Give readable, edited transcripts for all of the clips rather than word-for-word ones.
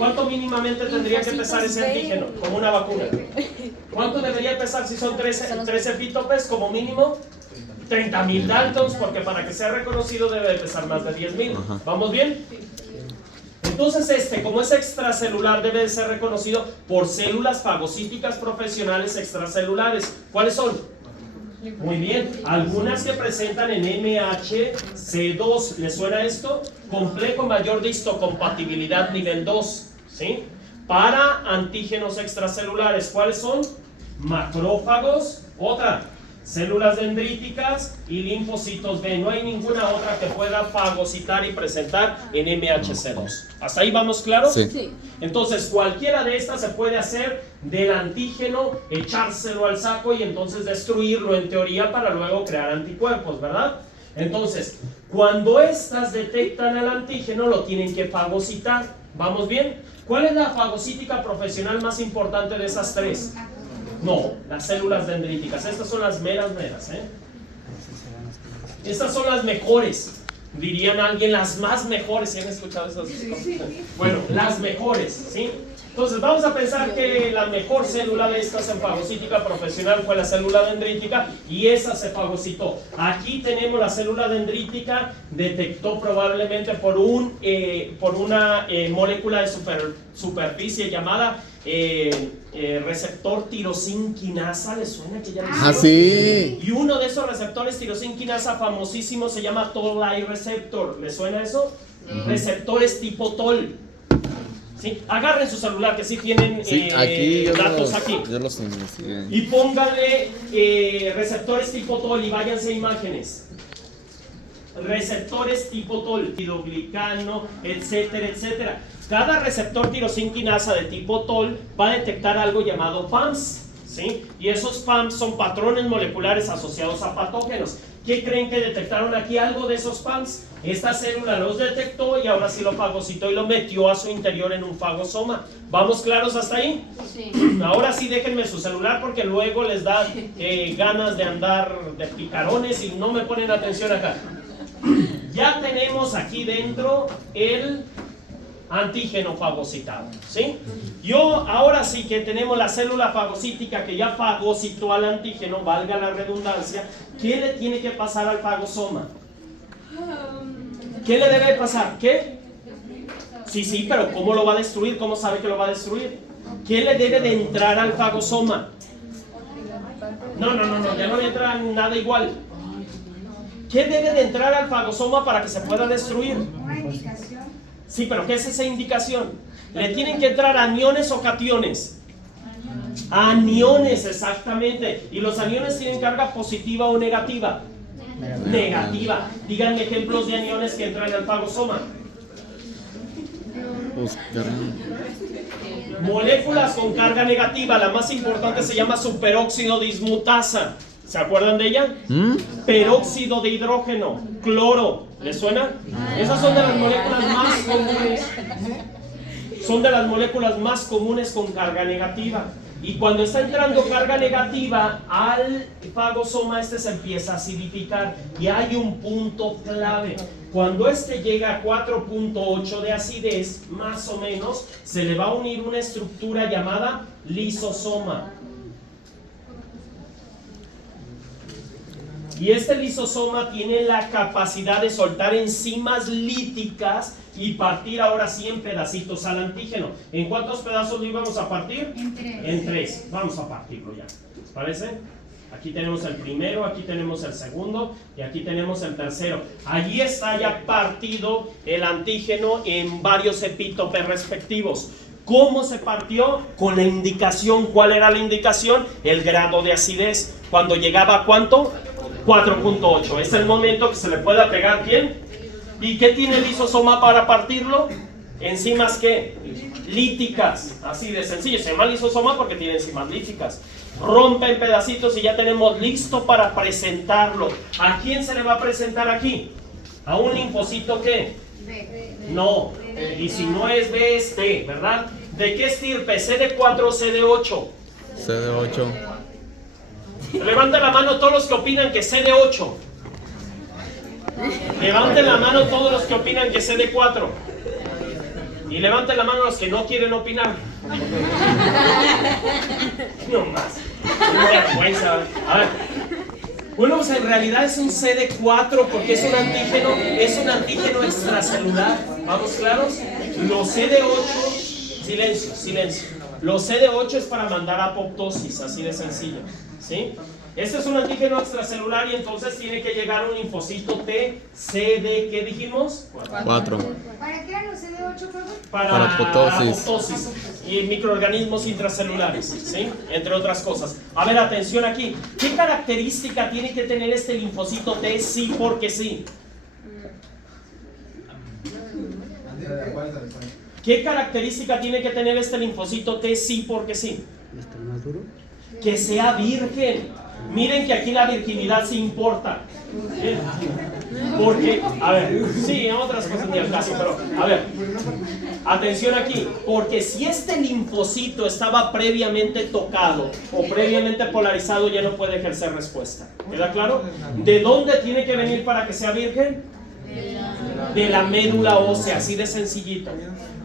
¿Cuánto mínimamente tendría que pesar ese antígeno? Como una vacuna. ¿Cuánto debería pesar si son 13 epítopes como mínimo? 30,000 Daltons, porque para que sea reconocido debe de pesar más de 10,000. ¿Vamos bien? Entonces como es extracelular, debe de ser reconocido por células fagocíticas profesionales extracelulares. ¿Cuáles son? Muy bien, algunas que presentan en MHC2, ¿les suena esto? Complejo mayor de histocompatibilidad nivel 2, ¿sí? Para antígenos extracelulares, ¿cuáles son? Macrófagos, otra, células dendríticas y linfocitos B. No hay ninguna otra que pueda fagocitar y presentar en MHC2. ¿Hasta ahí vamos claros? Sí. Entonces, cualquiera de estas se puede hacer del antígeno, echárselo al saco y entonces destruirlo en teoría para luego crear anticuerpos, ¿verdad? Entonces, cuando estas detectan el antígeno, lo tienen que fagocitar. ¿Vamos bien? ¿Cuál es la fagocítica profesional más importante de esas tres? No, las células dendríticas. Estas son las meras, ¿eh? Estas son las mejores. Dirían alguien, las más mejores. ¿Sí han escuchado esas cosas? Bueno, las mejores, ¿sí? Entonces vamos a pensar que la mejor célula de estas en fagocítica profesional fue la célula dendrítica y esa se fagocitó. Aquí tenemos la célula dendrítica, detectó probablemente por una molécula de superficie llamada receptor tirosinquinasa. ¿Les suena que ya les suena? Sí. Y uno de esos receptores tirosinquinasa famosísimos se llama Toll-like receptor. ¿Les suena eso? Receptores tipo Toll. ¿Sí? Agarren su celular que sí tienen aquí datos aquí. Yo los investigué. Y pónganle receptores tipo Toll y váyanse a imágenes. Receptores tipo Toll, piroglicano, etcétera, etcétera. Cada receptor tirosinquinasa de tipo Toll va a detectar algo llamado PAMs, ¿sí? Y esos PAMs son patrones moleculares asociados a patógenos. ¿Qué creen que detectaron aquí? Algo de esos PAMs. Esta célula los detectó y ahora sí lo fagocitó y lo metió a su interior en un fagosoma. ¿Vamos claros hasta ahí? Sí. Ahora sí déjenme su celular porque luego les da ganas de andar de picarones y no me ponen atención acá. Ya tenemos aquí dentro el antígeno fagocitado, ¿sí? Ahora sí que tenemos la célula fagocítica que ya fagocitó al antígeno, valga la redundancia. ¿Qué le tiene que pasar al fagosoma? ¿Qué le debe pasar? ¿Qué? Sí, pero ¿cómo lo va a destruir? ¿Cómo sabe que lo va a destruir? ¿Qué le debe de entrar al fagosoma? No, ya no le entra nada igual. ¿Qué debe de entrar al fagosoma para que se pueda destruir? Una indicación. Sí, pero ¿qué es esa indicación? ¿Le tienen que entrar aniones o cationes? Aniones, exactamente. ¿Y los aniones tienen carga positiva o negativa? Negativa. Díganme ejemplos de aniones que entran al fagosoma. Moléculas con carga negativa. La más importante se llama superóxido dismutasa. ¿Se acuerdan de ella? Peróxido de hidrógeno, cloro. ¿Les suena? Esas son de las moléculas más comunes. Son de las moléculas más comunes con carga negativa. Y cuando está entrando carga negativa al fagosoma, se empieza a acidificar. Y hay un punto clave. Cuando llega a 4.8 de acidez, más o menos, se le va a unir una estructura llamada lisosoma. Y este lisosoma tiene la capacidad de soltar enzimas líticas y partir ahora sí en pedacitos al antígeno. ¿En cuántos pedazos lo íbamos a partir? En 3. En 3. Vamos a partirlo ya. ¿Les parece? Aquí tenemos el primero, aquí tenemos el segundo y aquí tenemos el tercero. Allí está ya partido el antígeno en varios epítopes respectivos. ¿Cómo se partió? Con la indicación. ¿Cuál era la indicación? El grado de acidez. Cuando llegaba a ¿cuánto? 4.8. Es el momento que se le pueda pegar bien. ¿Y qué tiene el lisosoma para partirlo? Enzimas ¿qué? Líticas. Así de sencillo. Se llama lisosoma porque tiene enzimas líticas. Rompe en pedacitos y ya tenemos listo para presentarlo. ¿A quién se le va a presentar aquí? ¿A un linfocito qué? B. No. Y si no es B, es T, ¿verdad? ¿De qué estirpe? ¿CD4 o CD8? CD8. Levanten la mano todos los que opinan que CD8. Levanten la mano todos los que opinan que CD4. Y levanten la mano los que no quieren opinar. No más. Qué vergüenza. A ver. Bueno, pues en realidad es un CD4 porque es un antígeno extracelular. ¿Vamos claros? Los CD8, silencio. Los CD8 es para mandar apoptosis, así de sencillo. ¿Sí? Este es un antígeno extracelular y entonces tiene que llegar un linfocito T, CD, ¿qué dijimos? 4. ¿Para qué eran los CD8, perdón? Para apoptosis. apoptosis y microorganismos intracelulares, ¿sí? Entre otras cosas. A ver, atención aquí. ¿Qué característica tiene que tener este linfocito T? Sí, porque sí. ¿Qué característica tiene que tener este linfocito T? Sí, porque sí. Que sea virgen. Miren que aquí la virginidad sí importa. Porque, a ver, sí, en otras cosas ni al caso, pero, a ver, atención aquí, porque si este linfocito estaba previamente tocado o previamente polarizado, ya no puede ejercer respuesta. ¿Queda claro? ¿De dónde tiene que venir para que sea virgen? De la médula ósea, así de sencillito.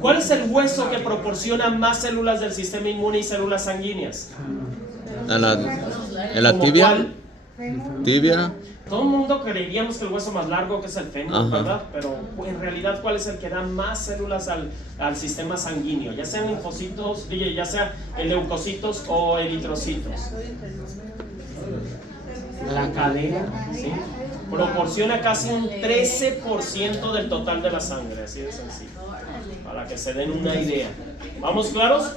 ¿Cuál es el hueso que proporciona más células del sistema inmune y células sanguíneas? En la tibia. Tibia. Todo el mundo creeríamos que el hueso más largo que es el fémur, ¿verdad? Pero en realidad, ¿cuál es el que da más células al sistema sanguíneo? Ya sean linfocitos, ya sea leucocitos o eritrocitos. La cadera, ¿sí? Proporciona casi un 13% del total de la sangre, así de sencillo. Para que se den una idea. ¿Vamos claros?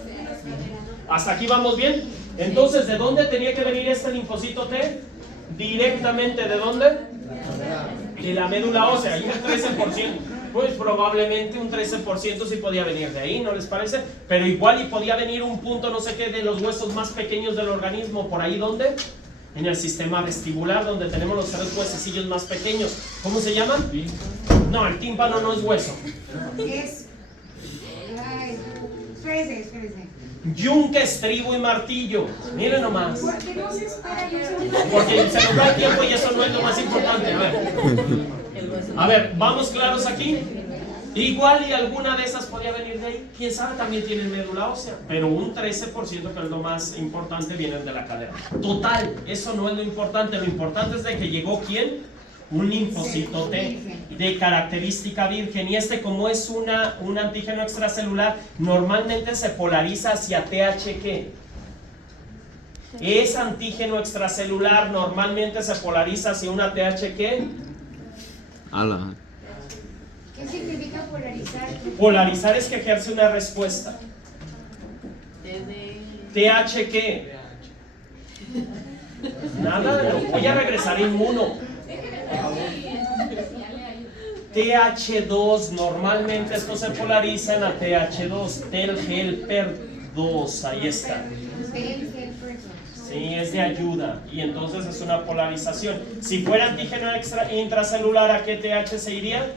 ¿Hasta aquí vamos bien? Entonces, ¿de dónde tenía que venir este linfocito T? Directamente, ¿de dónde? De la médula ósea, y el 13%. Pues probablemente un 13% sí podía venir de ahí, ¿no les parece? Pero igual y podía venir un punto, no sé qué, de los huesos más pequeños del organismo, ¿por ahí dónde? En el sistema vestibular, donde tenemos los 3 huesecillos más pequeños. ¿Cómo se llaman? No, el tímpano no es hueso. Es... Ay, espérese. Yunque, estribo y martillo. Miren nomás. ¿Por qué no se espera? Porque se nos da el tiempo y eso no es lo más importante. A ver, ¿vamos claros aquí? Igual y alguna de esas podía venir de ahí. Quién sabe, también tienen médula ósea. Pero un 13%, que es lo más importante, vienen de la cadera. Total, eso no es lo importante. Lo importante es de que llegó ¿quién? Un linfocito T de característica virgen, y este, como es un antígeno extracelular, normalmente se polariza hacia TH. ¿Qué? Es antígeno extracelular, normalmente se polariza hacia una TH. ¿Qué? Ala. ¿Qué significa polarizar? Polarizar es que ejerce una respuesta. TH. ¿Qué? Nada, voy a regresar inmuno. TH2, normalmente esto se polariza en la TH2, Tel-Helper 2, ahí está. Sí, es de ayuda, y entonces es una polarización. Si fuera antígeno intracelular, ¿a qué TH se iría?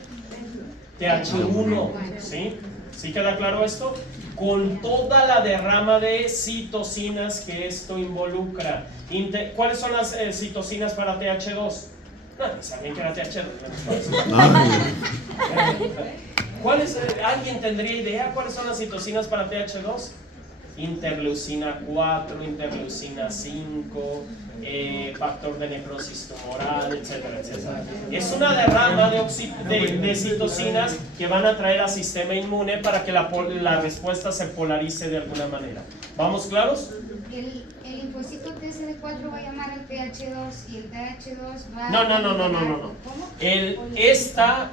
TH1, ¿sí? ¿Sí queda claro esto? Con toda la derrama de citocinas que esto involucra. ¿Cuáles son las citocinas para TH2? No, sabían que era TH2. ¿Alguien tendría idea cuáles son las citocinas para TH2? Interleucina 4, interleucina 5, factor de necrosis tumoral, etcétera, etcétera. Es una derrama de citocinas que van a traer al sistema inmune para que la respuesta se polarice de alguna manera. ¿Vamos claros? El linfocito TCD4 va a llamar al TH2 y el TH2 va No. ¿Cómo?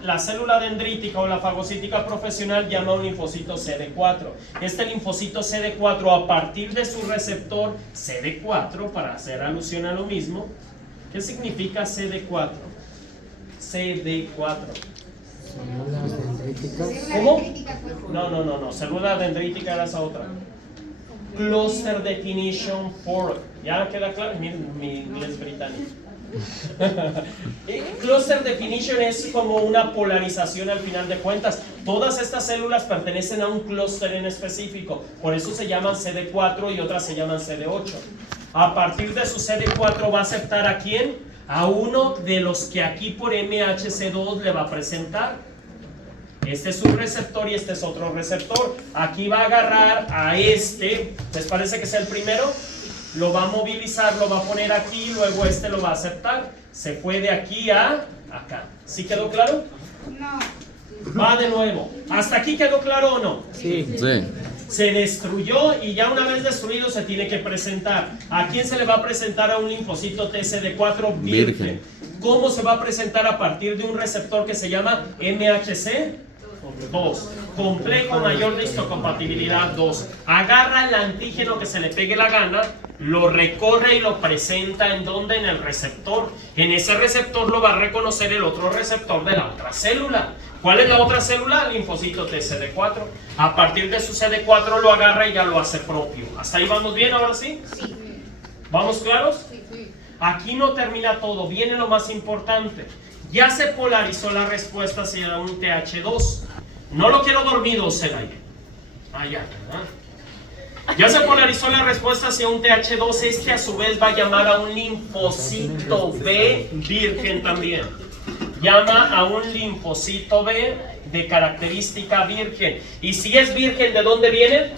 La célula dendrítica o la fagocítica profesional llama a un linfocito CD4. Este linfocito CD4, a partir de su receptor CD4, para hacer alusión a lo mismo, ¿qué significa CD4? CD4. ¿Cómo? No, célula dendrítica era esa otra. Cluster Definition for. ¿Ya queda claro? Miren mi inglés británico. Cluster Definition es como una polarización al final de cuentas. Todas estas células pertenecen a un clúster en específico. Por eso se llaman CD4 y otras se llaman CD8. A partir de su CD4 va a aceptar ¿a quién? A uno de los que aquí por MHC2 le va a presentar. Este es un receptor y este es otro receptor. Aquí va a agarrar a este, ¿les parece que es el primero? Lo va a movilizar, lo va a poner aquí, luego este lo va a aceptar. Se fue de aquí a acá. ¿Sí quedó claro? No. Va de nuevo. ¿Hasta aquí quedó claro o no? Sí. Se destruyó y ya una vez destruido se tiene que presentar. ¿A quién se le va a presentar a un linfocito TCD4 virgen? ¿Cómo se va a presentar? A partir de un receptor que se llama MHC2, complejo mayor de histocompatibilidad 2. Agarra el antígeno que se le pegue la gana, lo recorre y lo presenta ¿en dónde? En el receptor. En ese receptor lo va a reconocer el otro receptor de la otra célula. ¿Cuál es la otra célula? El linfocito TCD4. A partir de su CD4 lo agarra y ya lo hace propio. ¿Hasta ahí vamos bien ahora sí? Sí. ¿Vamos claros? Aquí no termina todo, viene lo más importante. Ya se polarizó la respuesta hacia un TH2. No lo quiero dormido, Celaya. Ya, ¿verdad? Ya se polarizó la respuesta hacia un TH2. Este a su vez va a llamar a un linfocito B virgen también. Llama a un linfocito B de característica virgen. Y si es virgen, ¿de dónde viene?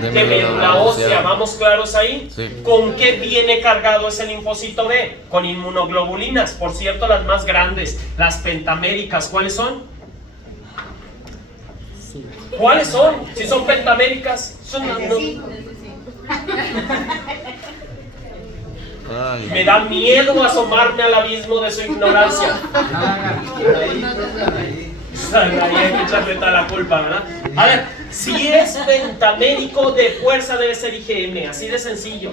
De médula ósea. ¿Vamos claros ahí? Sí. ¿Con qué viene cargado ese linfocito B? Con inmunoglobulinas. Por cierto, las más grandes, las pentaméricas. ¿Cuáles son? ¿Cuáles son? Si son pentaméricas, son no. Ay. Me da miedo asomarme al abismo de su ignorancia. Ahí hay que echarle toda la culpa, ¿verdad? A ver, si es pentamérico, de fuerza debe ser IgM, así de sencillo.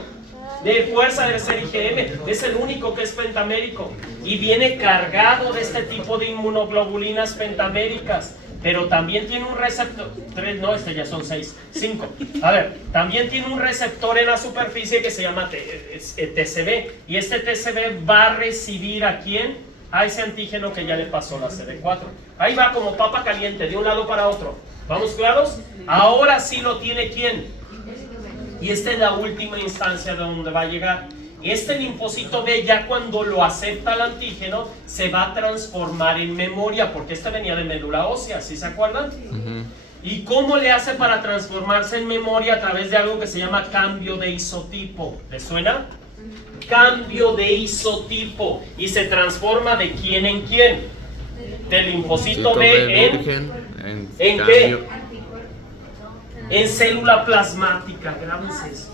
De fuerza debe ser IgM, es el único que es pentamérico. Y viene cargado de este tipo de inmunoglobulinas pentaméricas. Pero también tiene un receptor, 3, no, ya son 6, 5. A ver, también tiene un receptor en la superficie que se llama TCB. Y este TCB va a recibir ¿a quién? A ese antígeno que ya le pasó la CD4. Ahí va como papa caliente, de un lado para otro. ¿Vamos claros? Ahora sí lo tiene ¿quién? Y esta es la última instancia de donde va a llegar. Este linfocito B, ya cuando lo acepta el antígeno, se va a transformar en memoria, porque este venía de médula ósea, ¿sí se acuerdan? ¿Y cómo le hace para transformarse en memoria? A través de algo que se llama cambio de isotipo. ¿Les suena? Cambio de isotipo. Y se transforma de quién en quién. Del linfocito B ¿en qué? En célula plasmática. Grábense esto.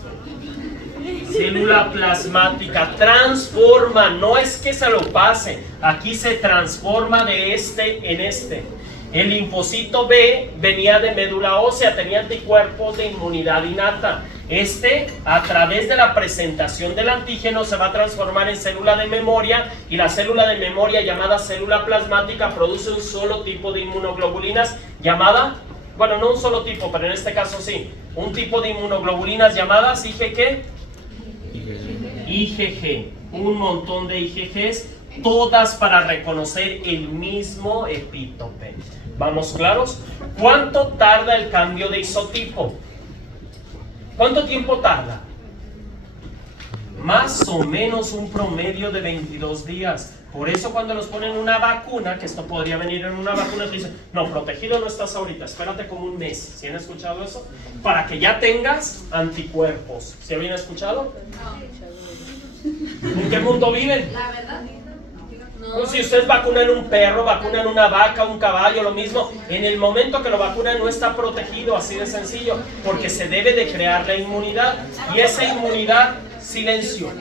Célula plasmática, transforma, no es que se lo pase, aquí se transforma de este en este. El linfocito B venía de médula ósea, tenía anticuerpos de inmunidad innata. Este, a través de la presentación del antígeno, se va a transformar en célula de memoria, y la célula de memoria llamada célula plasmática produce un solo tipo de inmunoglobulinas llamada, bueno, no un solo tipo, pero en este caso sí, un tipo de inmunoglobulinas llamadas IgG, un montón de IgGs, todas para reconocer el mismo epítope. ¿Vamos claros? ¿Cuánto tarda el cambio de isotipo? ¿Cuánto tiempo tarda? Más o menos un promedio de 22 días. Por eso cuando nos ponen una vacuna, que esto podría venir en una vacuna, te dicen, no, protegido no estás ahorita, espérate como un mes. ¿Sí han escuchado eso? Para que ya tengas anticuerpos. ¿Sí habían escuchado? ¿En qué mundo viven? La verdad, no. Pues si ustedes vacunan un perro, vacunan una vaca, un caballo, lo mismo, en el momento que lo vacunan no está protegido, así de sencillo, porque se debe de crear la inmunidad. Y esa inmunidad, silencio,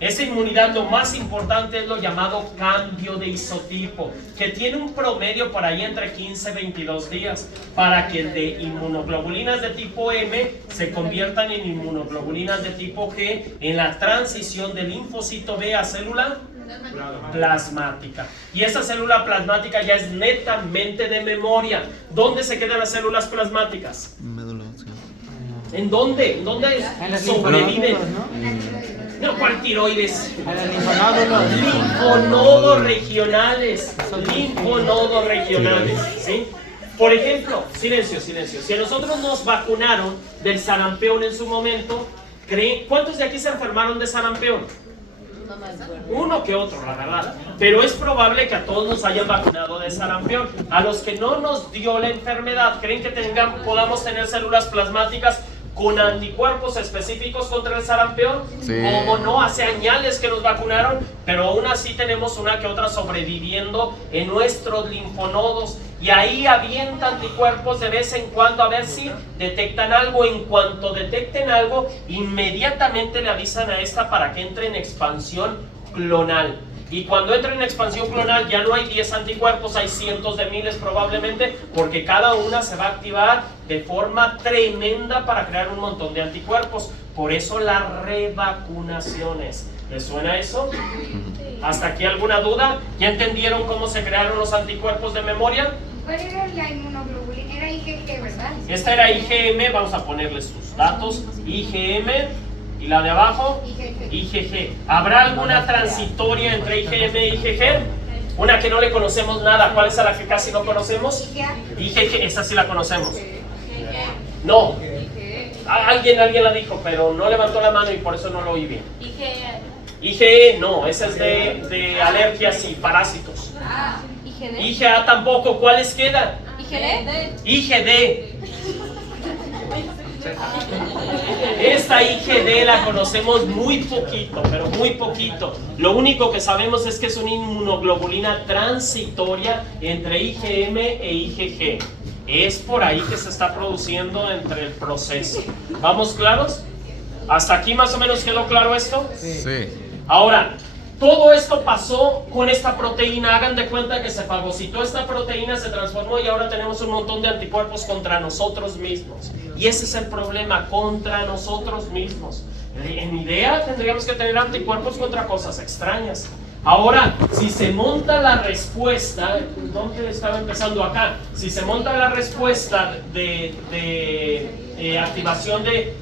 esa inmunidad, lo más importante es lo llamado cambio de isotipo, que tiene un promedio por ahí entre 15 y 22 días, para que de inmunoglobulinas de tipo M se conviertan en inmunoglobulinas de tipo G en la transición del linfocito B a célula plasmática. Y esa célula plasmática ya es netamente de memoria. ¿Dónde se quedan las células plasmáticas? Médula ósea. ¿En dónde? ¿En dónde sobreviven? No, ¿cuál tiroides? Linfonodos regionales. Linfonodos regionales. ¿Sí? Por ejemplo, silencio. Si a nosotros nos vacunaron del sarampión en su momento, ¿cuántos de aquí se enfermaron de sarampión? No me acuerdo. Uno que otro, la verdad. Pero es probable que a todos nos hayan vacunado de sarampión. A los que no nos dio la enfermedad, ¿creen que podamos tener células plasmáticas con anticuerpos específicos contra el sarampión? Sí. Como no, hace años que nos vacunaron, pero aún así tenemos una que otra sobreviviendo en nuestros linfonodos. Y ahí avienta anticuerpos de vez en cuando a ver si detectan algo. En cuanto detecten algo, inmediatamente le avisan a esta para que entre en expansión clonal. Y cuando entra en expansión clonal ya no hay 10 anticuerpos, hay cientos de miles probablemente, porque cada una se va a activar de forma tremenda para crear un montón de anticuerpos. Por eso las revacunaciones. ¿Les suena eso? ¿Hasta aquí alguna duda? ¿Ya entendieron cómo se crearon los anticuerpos de memoria? ¿Cuál era la inmunoglobulina? Era IgG, ¿verdad? Esta era IgM, vamos a ponerle sus datos. IgM, y la de abajo, IgG. ¿Habrá alguna transitoria entre IgM e IgG? Una que no le conocemos nada. ¿Cuál es a la que casi no conocemos? IgG, esa sí la conocemos. No. Alguien la dijo, pero no levantó la mano y por eso no lo oí bien. IgE, no, esa es de alergias y parásitos. IgA tampoco. ¿Cuáles quedan? IgD. Esta IgD la conocemos muy poquito, pero muy poquito. Lo único que sabemos es que es una inmunoglobulina transitoria entre IgM e IgG. Es por ahí que se está produciendo entre el proceso. ¿Vamos claros? ¿Hasta aquí más o menos quedó claro esto? Sí. Ahora, todo esto pasó con esta proteína. Hagan de cuenta que se fagocitó esta proteína, se transformó y ahora tenemos un montón de anticuerpos contra nosotros mismos. Y ese es el problema, contra nosotros mismos. En idea tendríamos que tener anticuerpos contra cosas extrañas. Ahora, si se monta la respuesta, ¿dónde estaba empezando? Acá. Si se monta la respuesta de activación de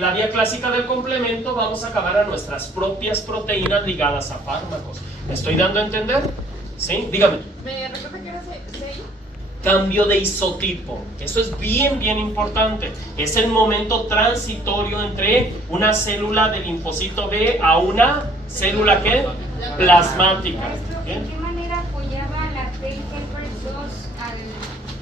la vía clásica del complemento, vamos a acabar a nuestras propias proteínas ligadas a fármacos. ¿Me estoy dando a entender? ¿Sí? Dígame. ¿Me recuerda que era CI? Cambio de isotipo. Eso es bien importante. Es el momento transitorio entre una célula de linfocito B a una célula ¿qué? Plasmática. ¿Bien?